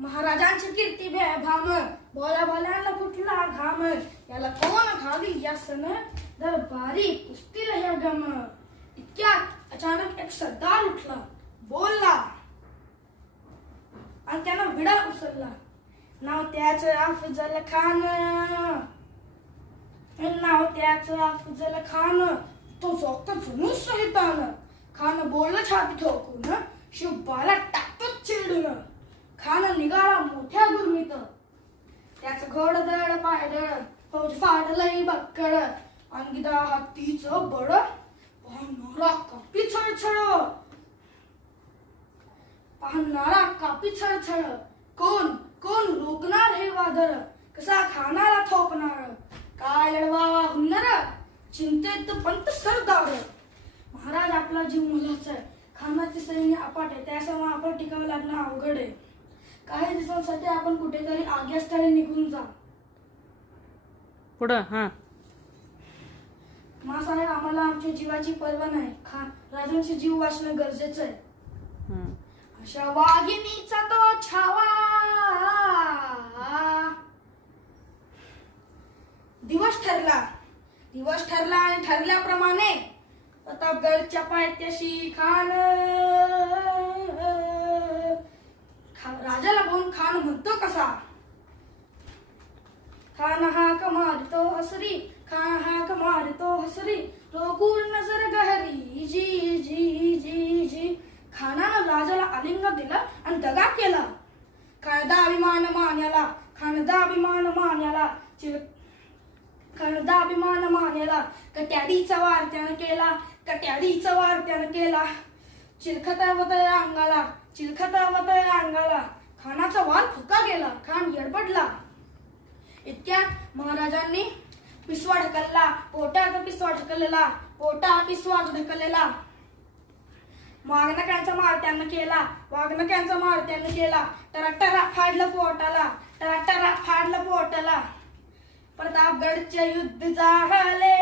महाराजांची कीर्ती भाम, बोला बोलायला फुटला घाम, याला कोण घाली या सन, दरबारी कुस्तीला ह्या गम. इतक्यात अचानक एक सरदार उठला, बोलला आणि त्यानं विडा उचलला. नाव त्याचं अफजल खान, नाव त्याचं अफजल खान. तो जोगता जुनूस सहितान. खान बोललं छाती ठोकून, शिवबाला टाकतोच चिरडून. खान निघाला मोठ्या गुरमीत, त्याचं घोडदळ पायदळ, फौज फाडलंय बक्कळ. अंगिदा हत्तीचं बळ, पाहणारा कापी छळछळ, पाहणारा कापी छळछळ. कोण कोण रोखणार हे वादळ, कसा खानाला थोपणार. काय लढवावा हुन्नर, चिंतेत पंत सरदार. महाराज आपला जीव मुलाचा आहे, खानाचे सैन्य अपाट आहे, त्यासमोर आपण टिकावं लागणं अवघड आहे. काही दिवसांसाठी आपण कुठेतरी आग्यास्थळी निघून जा. पुढं हा. मासाहेब आम्हाला आमच्या जीवाची पर्वा नाही, राजांचे जीव वाचणं गरजेचं आहे. अशा वाघिणीचा तो छावा. दिवस ठरला आणि ठरल्याप्रमाणे प्रतापगडच्या पायथ्याशी राजाला बघून खान म्हणतो कसा. खान हाक मारतो हसरी, खान हाक मारतो हसरी, रोखून नजर गहरी जी जी जी जी. खानानं राजाला आलिंगन दिलं आणि दगा केला. खानदा अभिमान मान्याला, खानदा अभिमान मान्याला, खानदा अभिमान मान्याला. कट्याडीचा वार त्यानं केला, कट्याडीचा वार त्यानं केला. चिलखतावत अंगाला, चिलखतावत अंगाला. खानाचा वार फुका गेला, खान येडपडला. इतक्यात महाराजांनी पिसवा ढकलला, पोटात पिसवा ढकललेला, पोटात पिसवा ढकललेला. वाघनक्यांचा मार त्यानं केला, वाघनक्यांचा मार त्यानं केला. टराटरा फाडलं पोटाला, टराटरा फाडलं पोटाला. प्रतापगडचे युद्ध झाले,